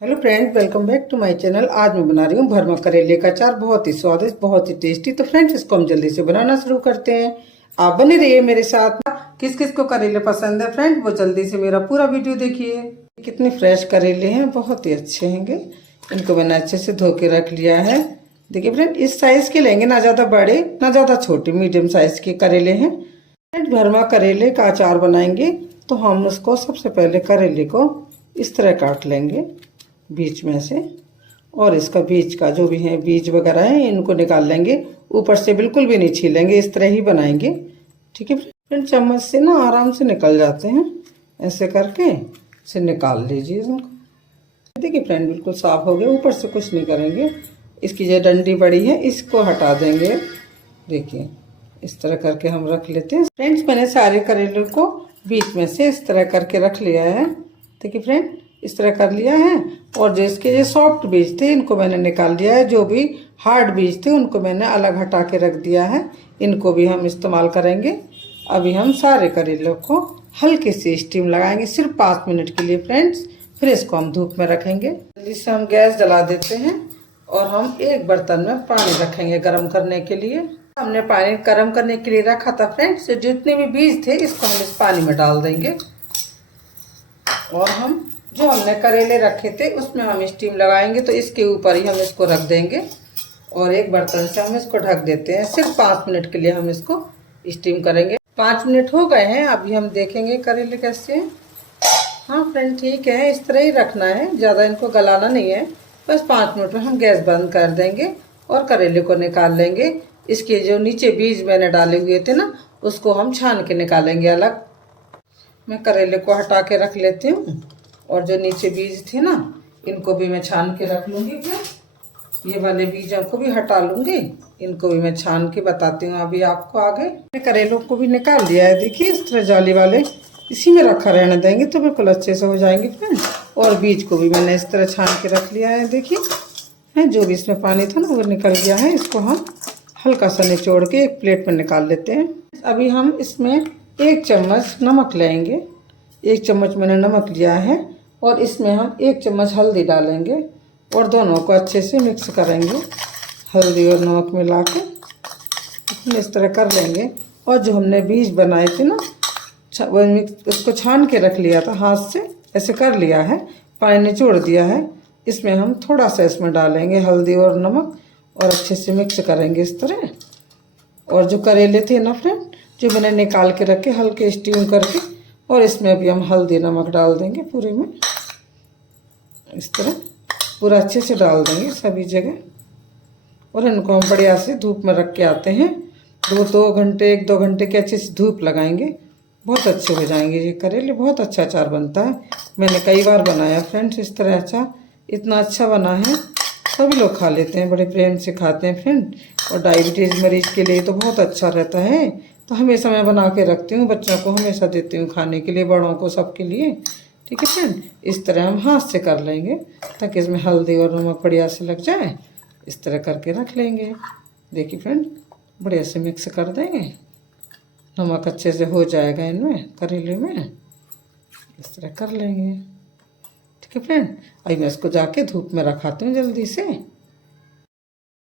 Hello friends, welcome back to my channel. आज मैं बना रही हूँ भरमा करेले का अचार। बहुत ही स्वादिष्ट, बहुत ही टेस्टी। तो फ्रेंड्स, इसको हम जल्दी से बनाना शुरू करते हैं। आप बने रहिए मेरे साथ। किस किस को करेले पसंद है फ्रेंड, वो जल्दी से मेरा पूरा वीडियो देखिए। कितने फ्रेश करेले हैं, बहुत ही अच्छे हैंगे। इनको मैंने अच्छे से धो के रख लिया है। देखिए फ्रेंड, इस साइज के लेंगे, ना ज्यादा बड़े ना ज्यादा छोटे, मीडियम साइज के करेले हैं। फ्रेंड, भरमा करेले का अचार बनाएंगे तो हम उसको सबसे पहले करेले को इस तरह काट लेंगे बीच में से, और इसका बीच का जो भी है बीज वगैरह है इनको निकाल लेंगे। ऊपर से बिल्कुल भी नहीं छीलेंगे, इस तरह ही बनाएंगे। ठीक है फ्रेंड, चम्मच से ना आराम से निकल जाते हैं, ऐसे करके इसे निकाल लीजिए इनको। देखिए फ्रेंड, बिल्कुल साफ हो गए। ऊपर से कुछ नहीं करेंगे। इसकी जो डंडी बड़ी है इसको हटा देंगे। देखिए इस तरह करके हम रख लेते हैं। फ्रेंड्स, मैंने सारे करेले को बीच में से इस तरह करके रख लिया है। देखिए फ्रेंड, इस तरह कर लिया है। और जो इसके जो सॉफ्ट बीज थे इनको मैंने निकाल दिया है। जो भी हार्ड बीज थे उनको मैंने अलग हटा के रख दिया है। इनको भी हम इस्तेमाल करेंगे। अभी हम सारे करेलों को हल्की सी स्टीम लगाएंगे, सिर्फ 5 मिनट के लिए फ्रेंड्स। फिर इसको हम धूप में रखेंगे। जल्दी से हम गैस जला देते हैं और हम एक बर्तन में पानी रखेंगे गर्म करने के लिए। हमने पानी गर्म करने के लिए रखा था फ्रेंड्स। जितने भी बीज थे इसको हम इस पानी में डाल देंगे। और हम जो हमने करेले रखे थे उसमें हम स्टीम लगाएंगे, तो इसके ऊपर ही हम इसको रख देंगे और एक बर्तन से हम इसको ढक देते हैं। सिर्फ 5 मिनट के लिए हम इसको स्टीम करेंगे। 5 मिनट हो गए हैं। अभी हम देखेंगे करेले कैसे हैं। हाँ फ्रेंड, ठीक है, इस तरह ही रखना है, ज़्यादा इनको गलाना नहीं है। बस 5 मिनट में हम गैस बंद कर देंगे और करेले को निकाल लेंगे। इसके जो नीचे बीज मैंने डाले हुए थे ना, उसको हम छान के निकालेंगे अलग। मैं करेले को हटा के रख लेती हूँ और जो नीचे बीज थे ना इनको भी मैं छान के रख लूँगी। फिर ये वाले बीजों को भी हटा लूँगी, इनको भी मैं छान के बताती हूँ अभी आपको आगे। करेलों को भी निकाल दिया है। देखिए इस तरह जाली वाले इसी में रखा रहने देंगे तो बिल्कुल अच्छे से हो जाएंगे फ्रेंड। और बीज को भी मैंने इस तरह छान के रख लिया है। देखिए है, जो भी इसमें पानी था ना वो निकल गया है। इसको हम हल्का सा निचोड़ के एक प्लेट में निकाल लेते हैं। अभी हम इसमें 1 चम्मच नमक लेंगे। 1 चम्मच मैंने नमक लिया है और इसमें हम 1 चम्मच हल्दी डालेंगे और दोनों को अच्छे से मिक्स करेंगे। हल्दी और नमक मिला के इस तरह कर लेंगे। और जो हमने बीज बनाए थे ना, वो उसको छान के रख लिया था, हाथ से ऐसे कर लिया है, पानी निचोड़ दिया है। इसमें हम थोड़ा सा इसमें डालेंगे हल्दी और नमक और अच्छे से मिक्स करेंगे इस तरह। और जो करेले थे ना फ्रेंड, जो मैंने निकाल के रखे हल्के स्टीम करके, और इसमें भी हम हल्दी नमक डाल देंगे पूरे में। इस तरह पूरा अच्छे से डाल देंगे सभी जगह। और इनको हम बढ़िया से धूप में रख के आते हैं। 2 घंटे 1-2 घंटे के अच्छे से धूप लगाएंगे, बहुत अच्छे हो जाएंगे ये करेले। बहुत अच्छा अचार बनता है, मैंने कई बार बनाया फ्रेंड्स इस तरह अचार। इतना अच्छा बना है, सभी लोग खा लेते हैं, बड़े प्रेम से खाते हैं फ्रेंड। और डायबिटीज़ मरीज के लिए तो बहुत अच्छा रहता है। तो हमेशा मैं बना के रखती हूँ, बच्चों को हमेशा देती हूँ खाने के लिए, बड़ों को, सबके लिए। ठीक है फ्रेंड, इस तरह हम हाथ से कर लेंगे ताकि इसमें हल्दी और नमक बढ़िया से लग जाए। इस तरह करके रख लेंगे। देखिए फ्रेंड, बढ़िया से मिक्स कर देंगे, नमक अच्छे से हो जाएगा इनमें करेले में। इस तरह कर लेंगे। ठीक है फ्रेंड, अभी मैं इसको जाके धूप में रखाती हूँ जल्दी से।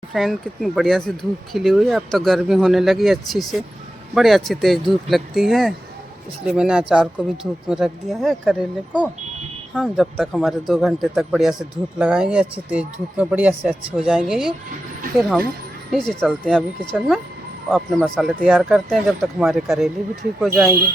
फ्रेंड, कितनी बढ़िया से धूप खिली हुई है। अब तो गर्मी होने लगी अच्छी से, बड़ी अच्छी तेज़ धूप लगती है, इसलिए मैंने अचार को भी धूप में रख दिया है करेले को। हम जब तक हमारे 2 घंटे तक बढ़िया से धूप लगाएंगे, अच्छी तेज़ धूप में बढ़िया से अच्छे हो जाएंगे ये। फिर हम नीचे चलते हैं अभी किचन में और अपने मसाले तैयार करते हैं, जब तक हमारे करेले भी ठीक हो जाएंगे।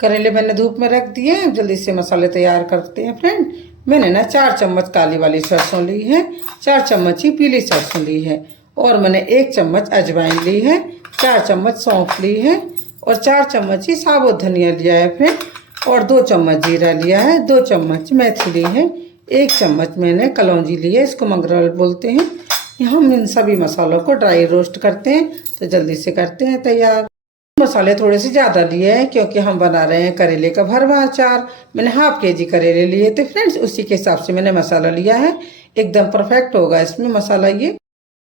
करेले मैंने धूप में रख दिए हैं, जल्दी से मसाले तैयार करते हैं फ्रेंड। मैंने ना 4 चम्मच काली वाली सरसों ली है, 4 चम्मच ही पीली सरसों ली है, और मैंने 1 चम्मच अजवाइन ली है, 4 चम्मच सौंफ ली है, और 4 चम्मच ही साबुत धनिया लिया है फ्रेंड, और 2 चम्मच जीरा लिया है, 2 चम्मच मेथी ली है, 1 चम्मच मैंने कलौंजी ली है, इसको मंगरौल बोलते हैं। हम इन सभी मसालों को ड्राई रोस्ट करते हैं, तो जल्दी से करते हैं तैयार। मसाले थोड़े से ज़्यादा लिए हैं क्योंकि हम बना रहे हैं करेले का भरवा अचार। मैंने ½ kg करेले लिए थे फ्रेंड्स, उसी के हिसाब से मैंने मसाला लिया है। एकदम परफेक्ट होगा इसमें मसाला ये।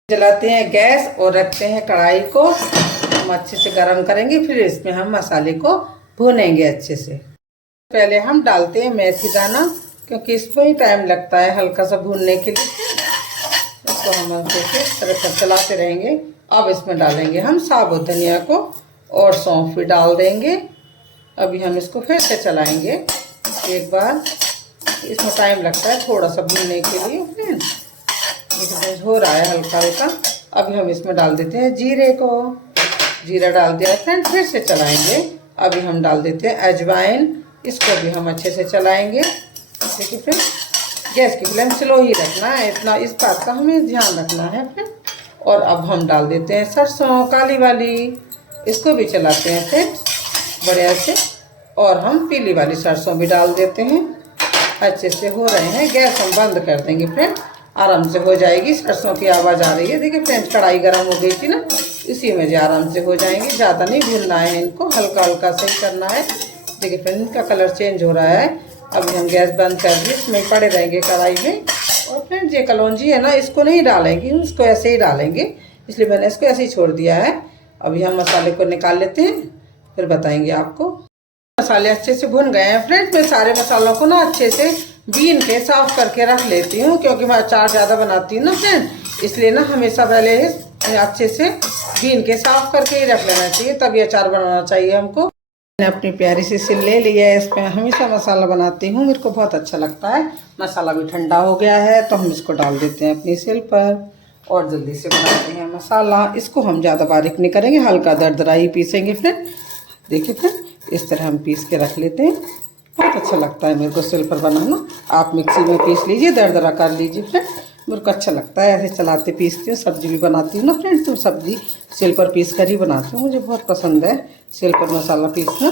जलाते हैं गैस और रखते हैं कढ़ाई को, हम अच्छे से गर्म करेंगे। फिर इसमें हम मसाले को भूनेंगे अच्छे से। पहले हम डालते हैं मेथी दाना, क्योंकि इसमें ही टाइम लगता है हल्का सा भूनने के लिए। इसको हम अच्छे से तरह से चलाते रहेंगे। अब इसमें डालेंगे हम साबुत धनिया को और सौंफ भी डाल देंगे। अभी हम इसको फिर से चलाएंगे एक बार। इसमें टाइम लगता है थोड़ा सा भूनने के लिए फ्रेंड्स। देखिए हो रहा है हल्का हल्का। अभी हम इसमें डाल देते हैं जीरे को। जीरा डाल दिया है फ्रेंड, फिर से चलाएंगे। अभी हम डाल देते हैं अजवाइन, इसको भी हम अच्छे से चलाएंगे। देखिए फ्रेंड, गैस की फ्लेम स्लो ही रखना है, इतना इस बात का हमें ध्यान रखना है फ्रेंड। और अब हम डाल देते हैं सरसों काली वाली, इसको भी चलाते हैं फ्रेंड बढ़िया से। और हम पीली वाली सरसों भी डाल देते हैं। अच्छे से हो रहे हैं, गैस हम बंद कर देंगे फ्रेंड, आराम से हो जाएगी। सरसों की आवाज़ आ रही है, देखिए फ्रेंड कढ़ाई गर्म हो गई थी ना, इसी में जो आराम से हो जाएंगे। ज़्यादा नहीं भूनना है इनको, हल्का हल्का सही करना है। देखिए फ्रेंड इनका कलर चेंज हो रहा है। अभी हम गैस बंद कर दिए, इसमें पड़े रहेंगे कढ़ाई में। और फ्रेंड ये कलौंजी है ना, इसको नहीं डालेंगे, इसको ऐसे ही डालेंगे, इसलिए मैंने इसको ऐसे ही छोड़ दिया है। अभी हम मसाले को निकाल लेते हैं, फिर बताएंगे आपको। मसाले अच्छे से भुन गए हैं फ्रेंड्स। मैं सारे मसालों को ना अच्छे से बीन के साफ करके रख लेती हूँ, क्योंकि मैं अचार ज़्यादा बनाती हूँ ना फ्रेंड, इसलिए ना हमेशा पहले अच्छे से बीन के साफ करके ही रख लेना चाहिए, तभी अचार बनाना चाहिए हमको। मैंने अपनी प्यारी सी सिल ले लिया है, इसमें हमेशा मसाला बनाती हूँ, मेरे को बहुत अच्छा लगता है। मसाला भी ठंडा हो गया है, तो हम इसको डाल देते हैं अपनी सिल पर और जल्दी से बनाते हैं मसाला। इसको हम ज़्यादा बारीक नहीं करेंगे, हल्का दरदरा ही पीसेंगे फ्रेंड। देखिए फ्रेंड इस तरह हम पीस के रख लेते हैं, बहुत अच्छा लगता है मेरे को सिल पर बनाना। आप मिक्सी में पीस लीजिए, दरदरा कर लीजिए फ्रेंड, मेरे को अच्छा लगता है ऐसे चलाते पीसती हूँ। सब्जी भी बनाती हूँ ना फ्रेंड, तो सब्जी सिल पर पीस कर ही बनाती हूँ, मुझे बहुत पसंद है सिल पर मसाला पीसना।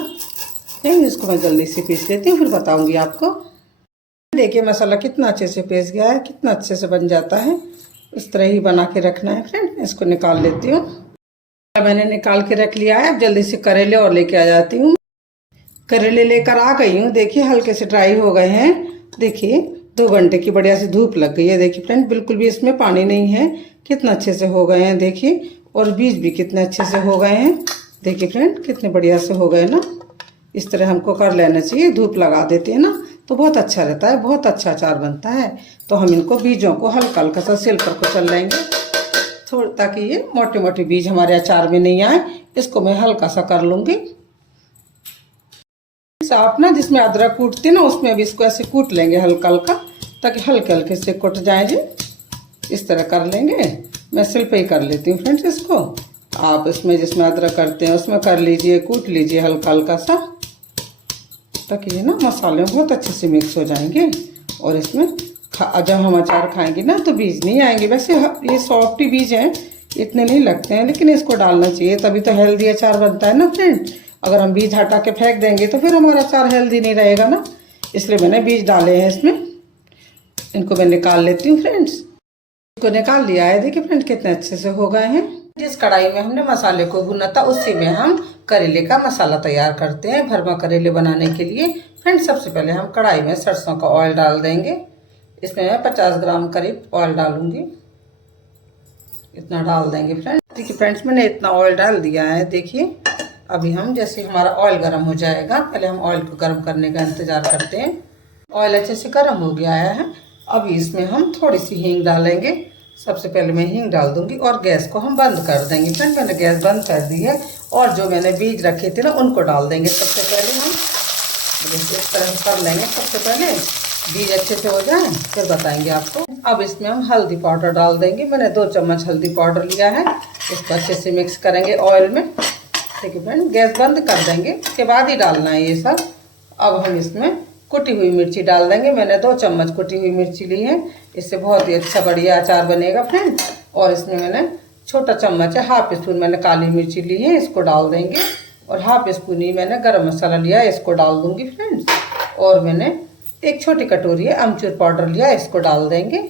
नहीं, इसको मैं जल्दी से पीस लेती हूँ, फिर बताऊँगी आपको। देखिए मसाला कितना अच्छे से पीस गया है, कितना अच्छे से बन जाता है। इस तरह ही बना के रखना है फ्रेंड। इसको निकाल लेती हूँ, मैंने निकाल के रख लिया है। अब जल्दी से करेले और लेके आ जाती हूँ। करेले लेकर आ गई हूँ, देखिए हल्के से ड्राई हो गए हैं। देखिए 2 घंटे की बढ़िया से धूप लग गई है। देखिए फ्रेंड बिल्कुल भी इसमें पानी नहीं है, कितना अच्छे से हो गए हैं देखिए। और बीज भी कितने अच्छे से हो गए हैं, देखिए फ्रेंड कितने बढ़िया से हो गए ना। इस तरह हमको कर लेना चाहिए, धूप लगा देते हैं ना तो बहुत अच्छा रहता है, बहुत अच्छा अचार बनता है। तो हम इनको बीजों को हल्का हल्का सा सिल पर कुचल लेंगे थोड़ा, ताकि ये मोटे मोटे बीज हमारे अचार में नहीं आए। इसको मैं हल्का सा कर लूँगी। आप ना जिसमें अदरक कूटते ना, उसमें भी इसको ऐसे कूट लेंगे हल्का हल्का, ताकि हल्के हल्के से कुट जाए जी। इस तरह कर लेंगे। मैं सिल पे ही कर लेती हूँ फ्रेंड्स इसको। आप इसमें जिसमें अदरक करते हैं उसमें कर लीजिए, कूट लीजिए हल्का हल्का सा, ताकि ये ना मसाले में बहुत अच्छे से मिक्स हो जाएंगे। और इसमें जब हम अचार खाएंगे ना तो बीज नहीं आएंगे। वैसे ये सॉफ्ट ही बीज हैं, इतने नहीं लगते हैं, लेकिन इसको डालना चाहिए, तभी तो हेल्दी अचार बनता है ना फ्रेंड। अगर हम बीज हटा के फेंक देंगे तो फिर हमारा अचार हेल्दी नहीं रहेगा ना, इसलिए मैंने बीज डाले हैं इसमें। इनको मैं निकाल लेती हूँ फ्रेंड्स। इसको निकाल लिया है, देखिए फ्रेंड कितने अच्छे से हो गए हैं। जिस कढ़ाई में हमने मसाले को भुना था उसी में हम करेले का मसाला तैयार करते हैं भरमा करेले बनाने के लिए। फ्रेंड सबसे पहले हम कढ़ाई में सरसों का ऑयल डाल देंगे। इसमें मैं 50 ग्राम करीब ऑयल डालूंगी, इतना डाल देंगे फ्रेंड। देखिए फ्रेंड्स मैंने इतना ऑयल डाल दिया है। देखिए अभी हम जैसे हमारा ऑयल गर्म हो जाएगा, पहले हम ऑयल को गर्म करने का इंतजार करते हैं। ऑयल अच्छे से गर्म हो गया है। अभी इसमें हम थोड़ी सी हींग डालेंगे। सबसे पहले मैं हींग डाल दूंगी और गैस को हम बंद कर देंगे। फ्रेंड मैंने गैस बंद कर दी है और जो मैंने बीज रखे थे ना उनको डाल देंगे। सबसे पहले हम इस तरह कर लेंगे, सबसे पहले बीज अच्छे से हो जाए फिर बताएंगे आपको। अब इसमें हम हल्दी पाउडर डाल देंगे। मैंने 2 चम्मच हल्दी पाउडर लिया है, इसको अच्छे से मिक्स करेंगे ऑयल में। ठीक है फ्रेंड, गैस बंद कर देंगे, उसके बाद ही डालना है ये सब। अब हम इसमें कुटी हुई मिर्ची डाल देंगे। मैंने 2 चम्मच कुटी हुई मिर्ची ली है, इससे बहुत ही अच्छा बढ़िया अचार बनेगा फ्रेंड। और इसमें मैंने छोटा चम्मच है, हाफ स्पून मैंने काली मिर्ची ली है, इसको डाल देंगे। और हाफ स्पून ही मैंने गरम मसाला लिया है, इसको डाल दूंगी फ्रेंड्स। और मैंने 1 छोटी कटोरी है अमचूर पाउडर लिया, इसको डाल देंगे।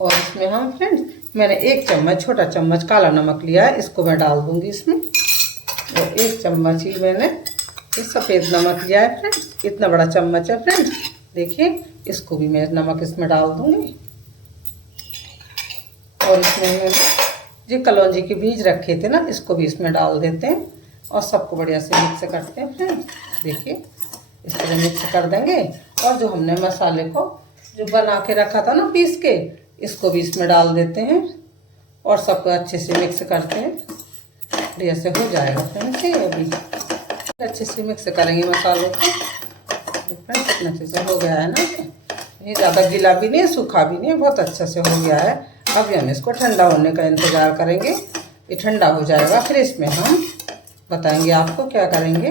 और इसमें हम फ्रेंड्स मैंने 1 चम्मच छोटा चम्मच काला नमक लिया है, इसको मैं डाल दूंगी इसमें। और 1 चम्मच ही मैंने सफ़ेद नमक लिया है फ्रेंड्स, इतना बड़ा चम्मच है फ्रेंड्स। देखिए इसको भी मैं नमक इसमें डाल दूंगी। और इसमें मैंने जो कलौंजी के बीज रखे थे ना, इसको भी इसमें डाल देते हैं और सबको बढ़िया से मिक्स करते हैं फ्रेंड्स। देखिए इस तरह मिक्स कर देंगे। और जो हमने मसाले को जो बना के रखा था ना पीस के, इसको भी इसमें डाल देते हैं और सबको अच्छे से मिक्स करते हैं। बढ़िया से हो जाएगा फ्रेंड्स। ये अभी अच्छे से मिक्स करेंगे मसालों को। फ्रेंड्स इतना अच्छे से हो गया है ना, ये ज़्यादा गीला भी नहीं है सूखा भी नहीं है, बहुत अच्छा से हो गया है। अभी हम इसको ठंडा होने का इंतज़ार करेंगे। ये ठंडा हो जाएगा फिर इसमें हम बताएंगे आपको क्या करेंगे।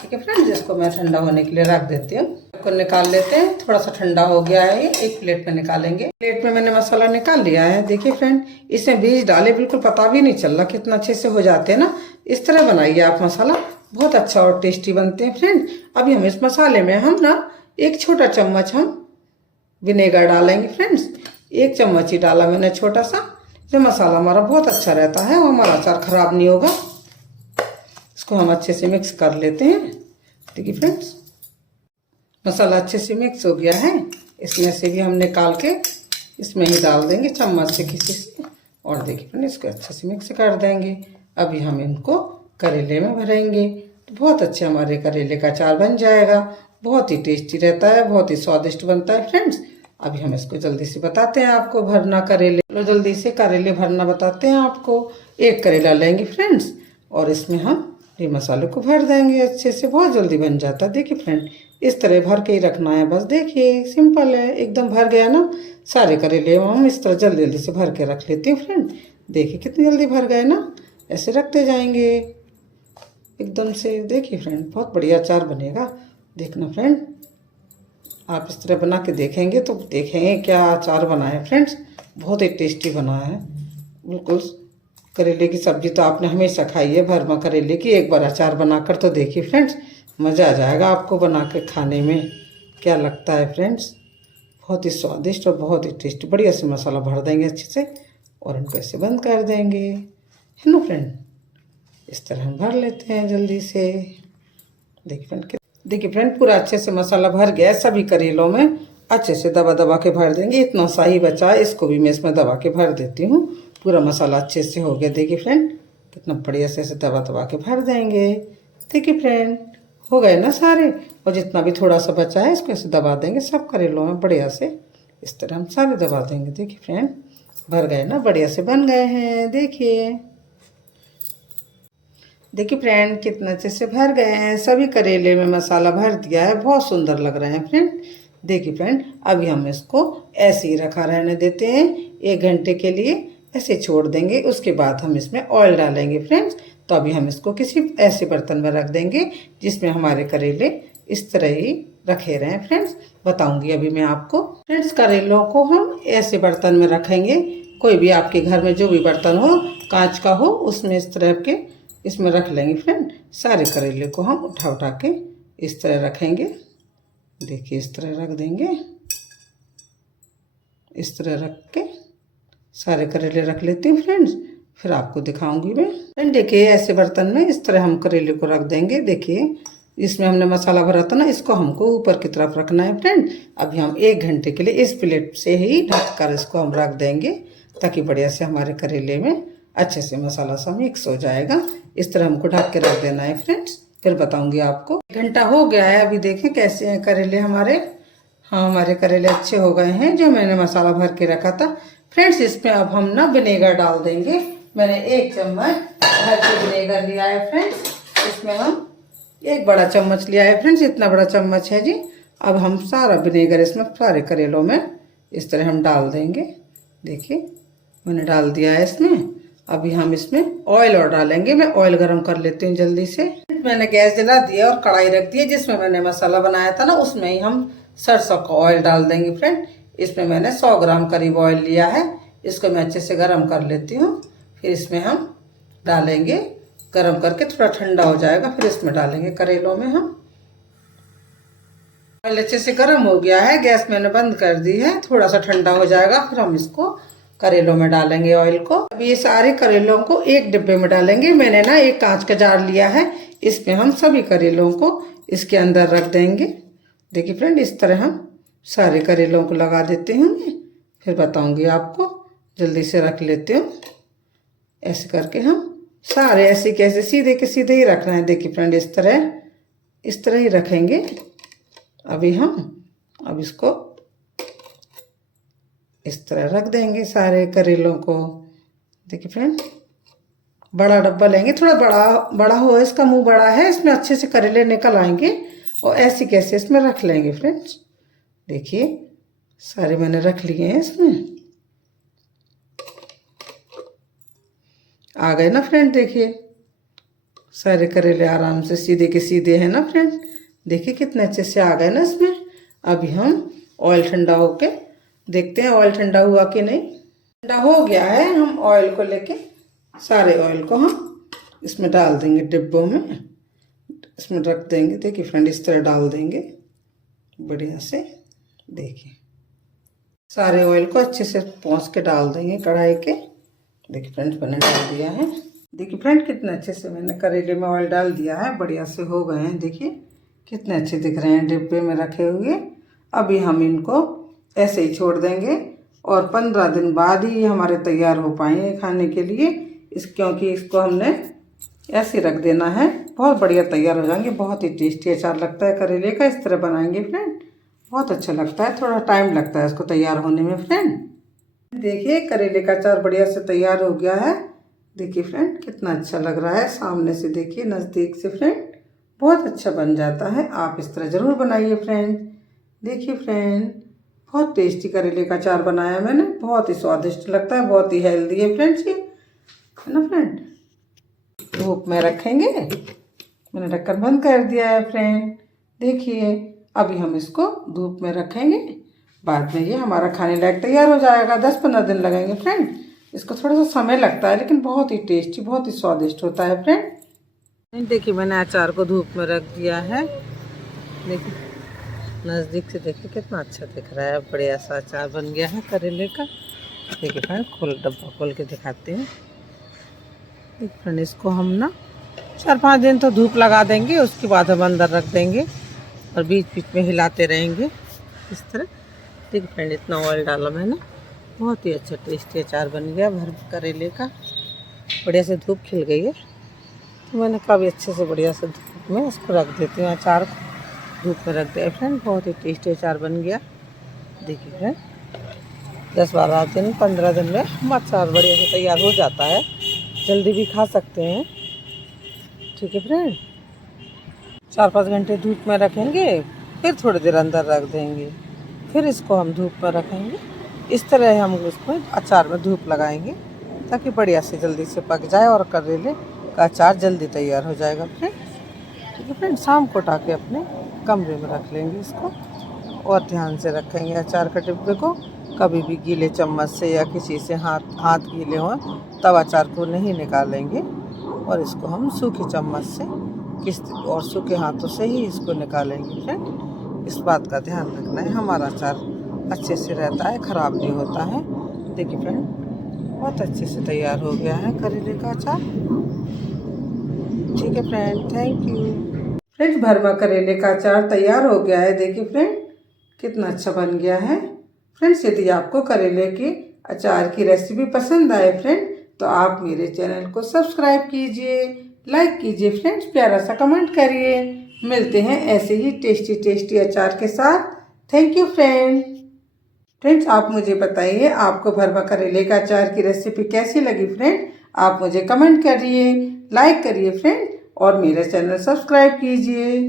ठीक है फ्रेंड्स, इसको मैं ठंडा होने के लिए रख देती हूँ। इसको निकाल लेते हैं, थोड़ा सा ठंडा हो गया है। ये एक प्लेट में निकालेंगे। प्लेट में मैंने मसाला निकाल लिया है। देखिए फ्रेंड, इसमें बीज डाले बिल्कुल पता भी नहीं चल रहा, कितना अच्छे से हो जाते हैं ना। इस तरह बनाइए आप मसाला, बहुत अच्छा और टेस्टी बनते हैं फ्रेंड। अभी हम इस मसाले में हम ना 1 छोटा चम्मच हम विनेगर डालेंगे फ्रेंड्स। 1 चम्मच ही डाला मैंने छोटा सा। ये मसाला हमारा बहुत अच्छा रहता है और हमारा अचार खराब नहीं होगा। इसको हम अच्छे से मिक्स कर लेते हैं। देखिए फ्रेंड्स, मसाला अच्छे से मिक्स हो गया है। इसमें से भी हम निकाल के इसमें ही डाल देंगे चम्मच से किसी से। और देखिए फ्रेंड, इसको अच्छे से मिक्स कर देंगे। अभी हम इनको करेले में भरेंगे तो बहुत अच्छे हमारे करेले का अचार बन जाएगा। बहुत ही टेस्टी रहता है, बहुत ही स्वादिष्ट बनता है फ्रेंड्स। अभी हम इसको जल्दी से बताते हैं आपको भरना करेले। तो जल्दी से करेले भरना बताते हैं आपको। 1 करेला लेंगे फ्रेंड्स और इसमें हम ये मसाले को भर देंगे अच्छे से। बहुत जल्दी बन जाता है। देखिए फ्रेंड, इस तरह भर के ही रखना है बस। देखिए सिंपल है, एकदम भर गया ना। सारे करेले हम इस तरह जल्दी जल्दी से भर के रख लेते हैं फ्रेंड। देखिए कितनी जल्दी भर गए ना। ऐसे रखते जाएंगे एकदम से। देखिए फ्रेंड, बहुत बढ़िया अचार बनेगा। देखना फ्रेंड, आप इस तरह बना के देखेंगे तो देखेंगे क्या अचार बना है फ्रेंड्स। बहुत ही टेस्टी बना है बिल्कुल। करेले की सब्जी तो आपने हमेशा खाई है, भरमा करेले की। एक बार अचार बनाकर तो देखिए फ्रेंड्स, मज़ा आ जाएगा आपको बना के खाने में। क्या लगता है फ्रेंड्स, बहुत ही स्वादिष्ट और बहुत ही टेस्टी। बढ़िया से मसाला भर देंगे अच्छे से और इनको ऐसे बंद कर देंगे, है ना फ्रेंड। इस तरह हम भर लेते हैं जल्दी से। देखिए फ्रेंड, पूरा अच्छे से मसाला भर गया है सभी करेलों में। अच्छे से दबा दबा के भर देंगे। इतना सा ही बचा है, इसको भी मैं इसमें दबा के भर देती हूँ। पूरा मसाला अच्छे से हो गया। देखिए फ्रेंड, कितना बढ़िया से ऐसे दबा दबा के भर देंगे। देखिए फ्रेंड, हो गए ना सारे। और जितना भी थोड़ा सा बचा है इसको ऐसे दबा देंगे सब करेलों में बढ़िया से। इस तरह हम सारे दबा देंगे। देखिए फ्रेंड, भर गए ना, बढ़िया से बन गए हैं। देखिए फ्रेंड, कितना अच्छे से भर गए हैं। सभी करेले में मसाला भर दिया है, बहुत सुंदर लग रहे हैं फ्रेंड। देखिए फ्रेंड, अभी हम इसको ऐसे ही रखा रहने देते हैं 1 घंटे के लिए। ऐसे छोड़ देंगे। उसके बाद हम इसमें ऑयल डालेंगे फ्रेंड्स। तो अभी हम इसको किसी ऐसे बर्तन में रख देंगे जिसमें हमारे करेले इस तरह ही रखे रहें फ्रेंड्स। बताऊंगी अभी मैं आपको फ्रेंड्स। करेलों को हम ऐसे बर्तन में रखेंगे, कोई भी आपके घर में जो भी बर्तन हो, कांच का हो, उसमें इस तरह के इसमें रख लेंगे फ्रेंड। सारे करेले को हम उठा उठा के इस तरह रखेंगे। देखिए इस तरह रख देंगे। इस तरह रख के सारे करेले रख लेती हूँ फ्रेंड्स, फिर आपको दिखाऊंगी मैं फ्रेंड। देखिए ऐसे बर्तन में इस तरह हम करेले को रख देंगे। देखिए इसमें हमने मसाला भरा था ना, इसको हमको ऊपर की तरफ रखना है फ्रेंड। अभी हम 1 घंटे के लिए इस प्लेट से ही ढककर इसको हम रख देंगे ताकि बढ़िया से हमारे करेले में अच्छे से मसाला सा मिक्स हो जाएगा। इस तरह हमको ढक के रख देना है फ्रेंड्स, फिर बताऊंगी आपको। 1 घंटा हो गया है। अभी देखें कैसे हैं करेले हमारे। हाँ, हमारे करेले अच्छे हो गए हैं जो मैंने मसाला भर के रखा था फ्रेंड्स। इसमें अब हम ना विनेगर डाल देंगे। मैंने 1 चम्मच भर के विनेगर लिया है फ्रेंड्स। इसमें हम 1 बड़ा चम्मच लिया है फ्रेंड्स, इतना बड़ा चम्मच है जी। अब हम सारा विनेगर इसमें सारे करेलों में इस तरह हम डाल देंगे। देखिए मैंने डाल दिया है इसमें। अभी हम इसमें ऑयल और डालेंगे। मैं ऑयल गरम कर लेती हूँ जल्दी से। मैंने गैस जला दिया और कढ़ाई रख दी है जिसमें मैंने मसाला बनाया था ना, उसमें ही हम सरसों का ऑयल डाल देंगे फ्रेंड। इसमें मैंने 100 ग्राम करीब ऑयल लिया है। इसको मैं अच्छे से गरम कर लेती हूँ। फिर इसमें हम डालेंगे, गरम करके थोड़ा ठंडा हो जाएगा फिर इसमें डालेंगे करेलों में हम। ऑयल अच्छे से गरम हो गया है, गैस मैंने बंद कर दी है। थोड़ा सा ठंडा हो जाएगा फिर हम इसको करेलों में डालेंगे ऑयल को। अब ये सारे करेलों को एक डिब्बे में डालेंगे। मैंने ना एक कांच का जार लिया है, इसमें हम सभी करेलों को इसके अंदर रख देंगे। देखिए फ्रेंड, इस तरह हम सारे करेलों को लगा देते हैं। फिर बताऊंगी आपको। जल्दी से रख लेते हूँ। ऐसे करके हम सारे ऐसे कैसे सीधे के सीधे ही रखना है। देखिए फ्रेंड, इस तरह ही रखेंगे। अभी हम अब इसको इस तरह रख देंगे सारे करेलों को। देखिए फ्रेंड, बड़ा डब्बा लेंगे, थोड़ा बड़ा बड़ा हो, इसका मुंह बड़ा है, इसमें अच्छे से करेले निकल आएंगे और ऐसे कैसे इसमें रख लेंगे फ्रेंड्स। देखिए सारे मैंने रख लिए हैं, इसमें आ गए ना फ्रेंड। देखिए सारे करेले आराम से सीधे के सीधे हैं ना फ्रेंड। देखिए कितने अच्छे से आ गए ना इसमें। अभी हम ऑयल ठंडा होके देखते हैं ऑयल ठंडा हुआ कि नहीं। ठंडा हो गया है, हम ऑयल को लेके सारे ऑयल को हम इसमें डाल देंगे, डिब्बों में इसमें रख देंगे। देखिए फ्रेंड, इस तरह डाल देंगे बढ़िया से। देखिए सारे ऑयल को अच्छे से पहुँच के डाल देंगे कढ़ाई के। देखिए फ्रेंड्स, मैंने डाल दिया है। देखिए फ्रेंड, कितने अच्छे से मैंने करेले में ऑयल डाल दिया है, बढ़िया से हो गए हैं। देखिए कितने अच्छे दिख रहे हैं डिब्बे में रखे हुए। अभी हम इनको ऐसे ही छोड़ देंगे और 15 दिन बाद ही हमारे तैयार हो पाएंगे खाने के लिए। क्योंकि इसको हमने ऐसे रख देना है, बहुत बढ़िया तैयार हो जाएंगे। बहुत ही टेस्टी अचार लगता है करेले का। इस तरह बनाएंगे फ्रेंड, बहुत अच्छा लगता है। थोड़ा टाइम लगता है इसको तैयार होने में फ्रेंड। देखिए करेले का अचार बढ़िया से तैयार हो गया है। देखिए फ्रेंड, कितना अच्छा लग रहा है सामने से। देखिए नज़दीक से फ्रेंड, बहुत अच्छा बन जाता है। आप इस तरह ज़रूर बनाइए फ्रेंड। देखिए फ्रेंड, बहुत टेस्टी करेले का अचार बनाया मैंने, बहुत ही स्वादिष्ट लगता है, बहुत ही हेल्दी है फ्रेंड्स ये, है ना फ्रेंड। धूप में रखेंगे, मैंने ढक्कन बंद कर दिया है फ्रेंड। देखिए अभी हम इसको धूप में रखेंगे, बाद में ये हमारा खाने लायक तैयार हो जाएगा। 10-15 दिन लगेंगे फ्रेंड, इसको थोड़ा सा समय लगता है लेकिन बहुत ही टेस्टी, बहुत ही स्वादिष्ट होता है फ्रेंड। देखिए मैंने अचार को धूप में रख दिया है। देखिए नज़दीक से देखिए कितना अच्छा दिख रहा है, बढ़िया सा अचार बन गया है करेले का। देखिए फ्रेंड, डब्बा खोल के दिखाते हैं। देखिए फ्रेंड, इसको हम ना 4-5 दिन तो धूप लगा देंगे, उसके बाद हम अंदर रख देंगे और बीच बीच में हिलाते रहेंगे इस तरह। देखिए फ्रेंड, इतना ऑयल डाला मैंने, बहुत ही अच्छा टेस्टी अचार बन गया भर करेले का। बढ़िया से धूप खिल गई है तो मैंने कहा भी अच्छे से बढ़िया से धूप में इसको रख देती हूँ। अचार को धूप में रख दिया फ्रेंड, बहुत ही टेस्टी अचार बन गया। देखिए फ्रेंड, 10-12 दिन 15 दिन में हम अचार बढ़िया से तैयार हो जाता है, जल्दी भी खा सकते हैं। ठीक है फ्रेंड, 4-5 घंटे धूप में रखेंगे, फिर थोड़ी देर अंदर रख देंगे, फिर इसको हम धूप में रखेंगे। इस तरह हम इसको अचार में धूप लगाएंगे ताकि बढ़िया से जल्दी से पक जाए और करेले का अचार जल्दी तैयार हो जाएगा फ्रेंड। ठीक है फ्रेंड, शाम को उठा के अपने कमरे में रख लेंगे इसको और ध्यान से रखेंगे अचार के डिब्बे को। कभी भी गीले चम्मच से या किसी से हाथ गीले हों तब अचार को नहीं निकालेंगे और इसको हम सूखे चम्मच से और सूखे हाथों से ही इसको निकालेंगे फ्रेंड। इस बात का ध्यान रखना है, हमारा अचार अच्छे से रहता है, ख़राब नहीं होता है। देखिए फ्रेंड, बहुत अच्छे से तैयार हो गया है करेले का अचार। ठीक है फ्रेंड, थैंक यू फ्रेंड्स। भरमा करेले का अचार तैयार हो गया है। देखिए फ्रेंड, कितना अच्छा बन गया है फ्रेंड्स। यदि आपको करेले के अचार की रेसिपी पसंद आए फ्रेंड, तो आप मेरे चैनल को सब्सक्राइब कीजिए, लाइक कीजिए फ्रेंड्स, प्यारा सा कमेंट करिए। मिलते हैं ऐसे ही टेस्टी टेस्टी अचार के साथ। थैंक यू फ्रेंड्स, आप मुझे बताइए आपको भरमा करेले का अचार की रेसिपी कैसी लगी फ्रेंड। आप मुझे कमेंट करिए, लाइक करिए फ्रेंड और मेरा चैनल सब्सक्राइब कीजिए।